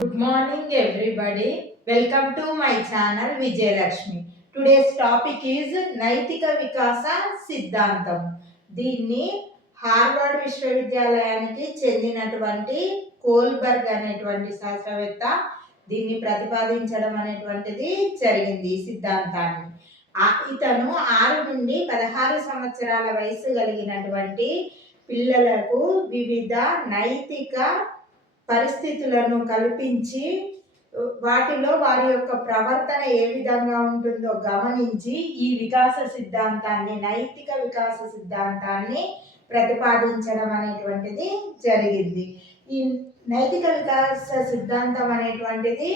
Good morning everybody. Welcome to my channel Vijay Lakshmi. Today's topic is Naitika Vikasa Siddhantam. దీన్ని Harvard విశ్వవిద్యాలయానికి చెందినటువంటి Kohlberg అనేటువంటి శాస్త్రవేత్త దీన్ని ప్రతిపాదించడం అనేటువంటిది జరిగింది ఈ సిద్ధాంతాన్ని. ఇతను 6 నుండి 16 సంవత్సరాల వయసు కలిగినటువంటి పిల్లలకు వివిధ నైతిక పరిస్థితులను కల్పించి వాటిలో వారి యొక్క ప్రవర్తన ఏ విధంగా ఉంటుందో గమనించి ఈ వికాస సిద్ధాంతాన్ని నైతిక వికాస సిద్ధాంతాన్ని ప్రతిపాదించడం అనేటువంటిది జరిగింది. ఈ నైతిక వికాస సిద్ధాంతం అనేటువంటిది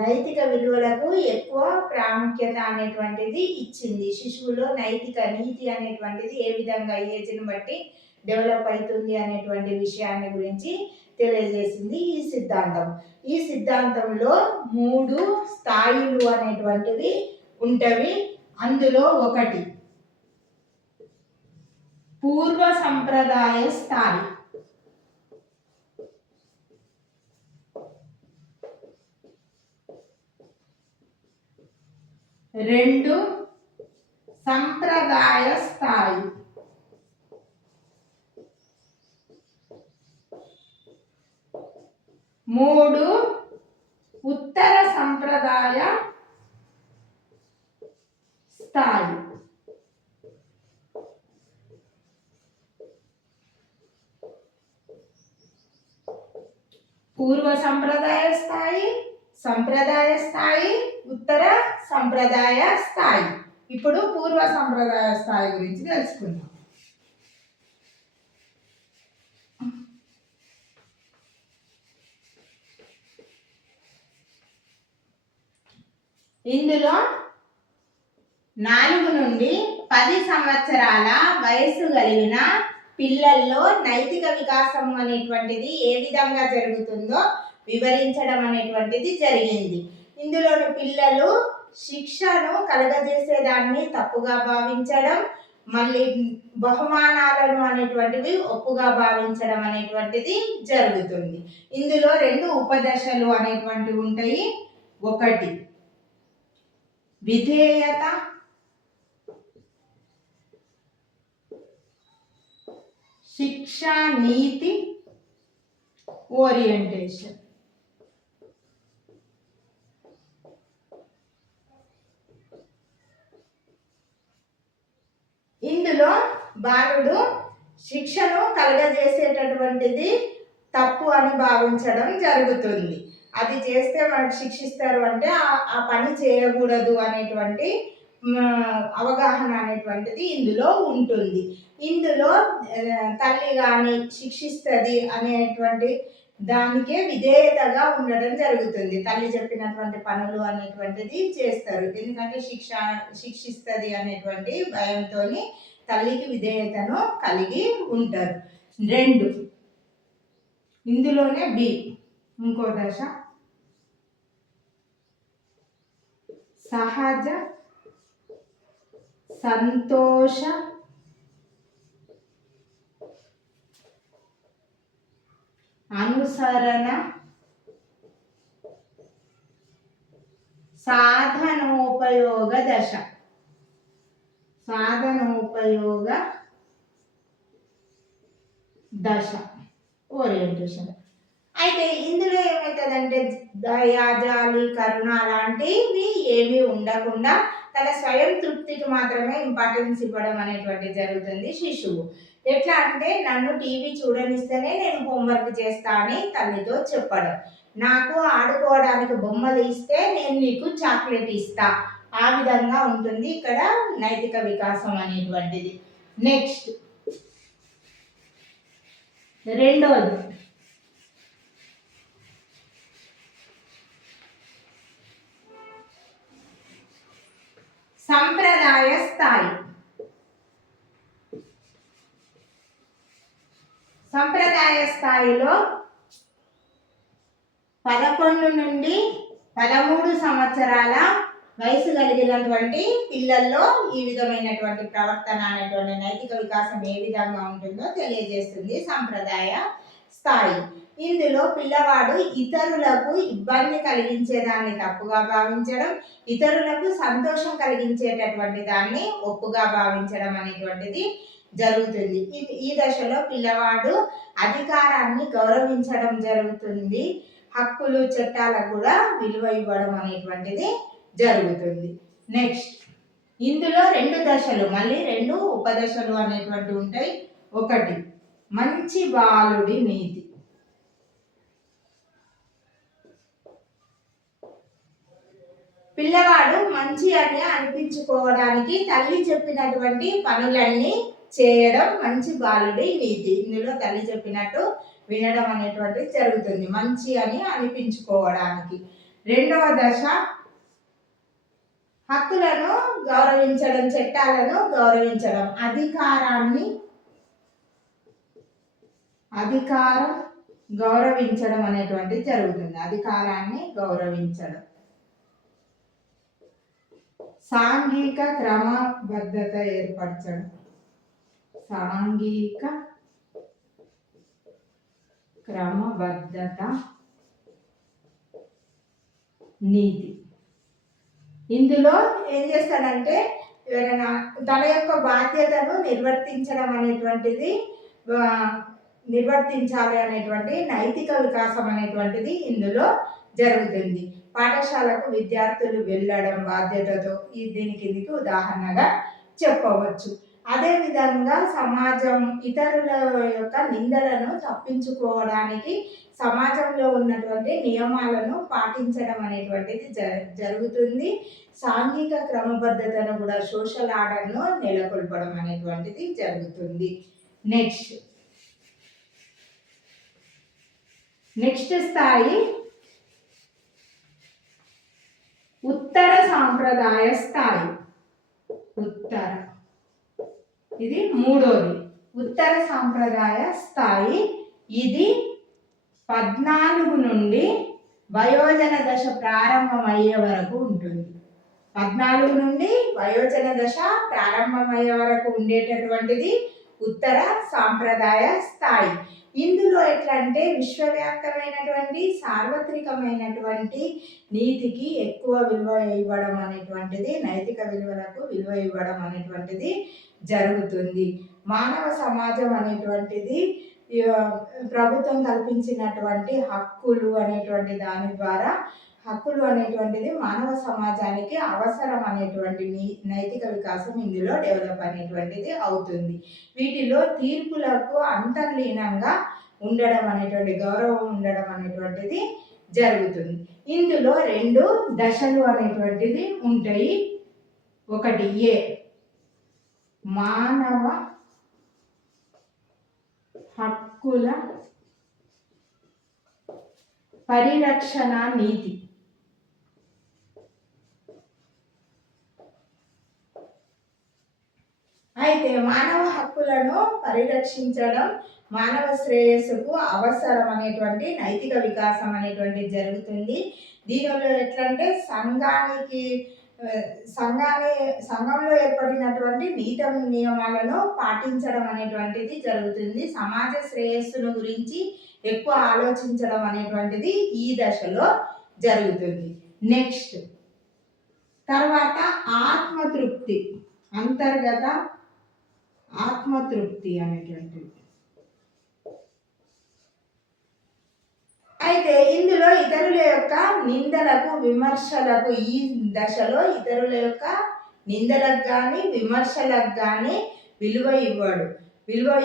నైతిక విలువలకు ఎక్కువ ప్రాముఖ్యత అనేటువంటిది ఇచ్చింది. శిశువులో నైతిక నీతి అనేటువంటిది ఏ విధంగా ఏజ్ని బట్టి డెవలప్ అవుతుంది అనేటువంటి విషయాన్ని గురించి తెలియజేసింది ఈ సిద్ధాంతం. ఈ సిద్ధాంతంలో 3 స్థాయిలు అనేటువంటివి ఉంటవి. అందులో ఒకటి పూర్వ సంప్రదాయ స్థాయి, 2 సంప్రదాయ స్థాయి, 3 ఉత్తర సంప్రదాయ స్థాయి. పూర్వ సంప్రదాయ స్థాయి, సంప్రదాయ స్థాయి, ఉత్తర సంప్రదాయ స్థాయి. ఇప్పుడు పూర్వ సంప్రదాయ స్థాయి గురించి తెలుసుకుందాం. ఇందులో 4 నుండి 10 సంవత్సరాల వయసు కలిగిన పిల్లల్లో నైతిక వికాసం అనేటువంటిది ఏ విధంగా జరుగుతుందో వివరించడం అనేటువంటిది జరిగింది. ఇందులోని పిల్లలు శిక్షను కలగజేసేదాన్ని తప్పుగా భావించడం, మళ్ళీ బహుమానాలను అనేటువంటివి ఒప్పుగా భావించడం అనేటువంటిది జరుగుతుంది. ఇందులో 2 ఉపదశలు అనేటువంటివి ఉంటాయి. ఒకటి విధేయత, శిక్షా నీతి, ఓరియంటేషన్. ఇందులో బాలుడు శిక్షను కలగజేసేటటువంటిది తప్పు అని భావించడం జరుగుతుంది. అది చేస్తే మనకు శిక్షిస్తారు అంటే ఆ పని చేయకూడదు అనేటువంటి అవగాహన అనేటువంటిది ఇందులో ఉంటుంది. ఇందులో తల్లి కానీ శిక్షిస్తుంది అనేటువంటి దానికే విధేయతగా ఉండడం జరుగుతుంది. తల్లి చెప్పినటువంటి పనులు అనేటువంటిది చేస్తారు. ఎందుకంటే శిక్షిస్తుంది అనేటువంటి భయంతో తల్లికి విధేయతను కలిగి ఉంటారు. 2 ఇందులోనే బి ఇంకో దశ సహజ సంతోష అనుసరణ సాధనోపయోగ దశ. సాధనోపయోగ దశ ఓరియంటేషన్. అయితే ఇందులో ఏమవుతుందంటే దయ, జాలి, కరుణ లాంటివి ఏమీ ఉండకుండా తన స్వయం తృప్తికి మాత్రమే ఇంపార్టెన్స్ ఇవ్వడం అనేటువంటి జరుగుతుంది శిశువు. ఎట్లా అంటే నన్ను టీవీ చూడనిస్తేనే నేను హోంవర్క్ చేస్తా అని తల్లితో చెప్పడం, నాకు ఆడుకోవడానికి బొమ్మలు ఇస్తే నేను నీకు చాక్లెట్ ఇస్తా, ఆ విధంగా ఉంటుంది ఇక్కడ నైతిక వికాసం అనేటువంటిది. నెక్స్ట్ 2వ సంప్రదాయ స్థాయి. సంప్రదాయ స్థాయిలో 11 నుండి 13 సంవత్సరాల వయసు కలిగినటువంటి పిల్లల్లో ఈ విధమైనటువంటి ప్రవర్తన అనేటువంటి నైతిక వికాసం ఏ విధంగా ఉంటుందో తెలియజేస్తుంది సంప్రదాయ స్థాయి. ఇందులో పిల్లవాడు ఇతరులకు ఇబ్బంది కలిగించేదాన్ని తప్పుగా భావించడం, ఇతరులకు సంతోషం కలిగించేటటువంటి దాన్ని ఒప్పుగా భావించడం అనేటువంటిది జరుగుతుంది. ఈ దశలో పిల్లవాడు అధికారాన్ని గౌరవించడం జరుగుతుంది. హక్కులు చట్టాలకు కూడా విలువ ఇవ్వడం అనేటువంటిది జరుగుతుంది. నెక్స్ట్ ఇందులో 2 దశలు, మళ్ళీ 2 ఉపదశలు అనేటువంటివి ఉంటాయి. ఒకటి మంచి బాలుడి నీతి. పిల్లవాడు మంచి అని అనిపించుకోవడానికి తల్లి చెప్పినటువంటి పనులన్నీ చేయడం మంచి బాలుడి నీతి. ఇందులో తల్లి చెప్పినట్టు వినడం అనేటువంటిది జరుగుతుంది మంచి అని అనిపించుకోవడానికి. రెండవ దశ హక్కులను గౌరవించడం, చట్టాలను గౌరవించడం, అధికారం గౌరవించడం అనేటువంటిది జరుగుతుంది. అధికారాన్ని గౌరవించడం. సాంఘిక క్రమబద్ధత ఏర్పరచడం. సాంఘిక క్రమబద్ధత నీతి. ఇందులో ఏం చేస్తాడంటే ఎవరైనా తన యొక్క బాధ్యతను నిర్వర్తించాలి అనేటువంటి నైతిక వికాసం అనేటువంటిది ఇందులో జరుగుతుంది. పాఠశాలకు విద్యార్థులు వెళ్ళడం బాధ్యతతో దీనికి ఉదాహరణగా చెప్పవచ్చు. అదేవిధంగా సమాజం ఇతరుల యొక్క నిందలను తప్పించుకోవడానికి సమాజంలో ఉన్నటువంటి నియమాలను పాటించడం అనేటువంటిది జరుగుతుంది. సాంఘిక క్రమబద్ధతను కూడా సోషల్ ఆర్డర్ను నెలకొల్పడం అనేటువంటిది జరుగుతుంది. నెక్స్ట్ స్థాయి ఉత్తర సాంప్రదాయ స్థాయి. ఇది మూడోది. ఉత్తర సాంప్రదాయ స్థాయి ఇది 14 నుండి వయోజన దశ ప్రారంభమయ్యే వరకు ఉంటుంది. 14 నుండి వయోజన దశ ప్రారంభమయ్యే వరకు ఉండేటటువంటిది ఉత్తర సాంప్రదాయ స్థాయి. ఇందులో ఎట్లా అంటే విశ్వవ్యాప్తమైనటువంటి సార్వత్రికమైనటువంటి నీతికి ఎక్కువ విలువ ఇవ్వడం అనేటువంటిది, నైతిక విలువలకు విలువ ఇవ్వడం అనేటువంటిది జరుగుతుంది. మానవ సమాజం అనేటువంటిది ప్రభుత్వం కల్పించినటువంటి హక్కులు అనేటువంటి దాని ద్వారా హక్కులు అనేటువంటిది మానవ సమాజానికి అవసరం అనేటువంటి నైతిక వికాసం ఇందులో డెవలప్ అనేటువంటిది అవుతుంది. వీటిలో తీర్పులకు అంతర్లీనంగా ఉండడం అనేటువంటి గౌరవం ఉండడం అనేటువంటిది జరుగుతుంది. ఇందులో 2 దశలు అనేటువంటిది ఉంటాయి. ఒకటి మానవ హక్కుల పరిరక్షణ నీతి. అయితే మానవ హక్కులను పరిరక్షించడం మానవ శ్రేయస్సుకు అవసరం అనేటువంటి నైతిక వికాసం అనేటువంటి జరుగుతుంది. దీనిలో ఎట్లంటే సంఘంలో ఏర్పడినటువంటి నీతి నియమాలను పాటించడం అనేటువంటిది జరుగుతుంది. సమాజ శ్రేయస్సును గురించి ఎక్కువ ఆలోచించడం అనేటువంటిది ఈ దశలో జరుగుతుంది. నెక్స్ట్ తర్వాత ఆత్మతృప్తి, అంతర్గత ఆత్మతృప్తి అనేటువంటిది. అయితే ఇందులో ఇతరుల యొక్క నిందలకు విమర్శలకు ఈ దశలో ఇతరుల యొక్క నిందలకు కానీ విమర్శలకు కానీ విలువ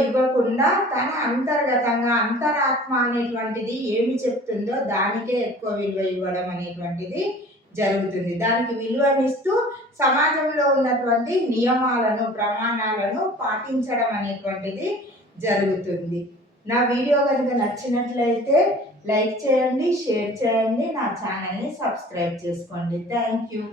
ఇవ్వకుండా తన అంతర్గతంగా అంతరాత్మ అనేటువంటిది ఏమి చెప్తుందో దానికే ఎక్కువ విలువ ఇవ్వడం అనేటువంటిది జరుగుతుంది. దానికి విలువనిస్తూ సమాజంలో ఉన్నటువంటి నియమాలను ప్రమాణాలను పాటించడం అనేటువంటిది జరుగుతుంది. నా వీడియో కనుక నచ్చినట్లయితే లైక్ చేయండి, షేర్ చేయండి, నా ఛానల్ని సబ్స్క్రైబ్ చేసుకోండి. Thank you.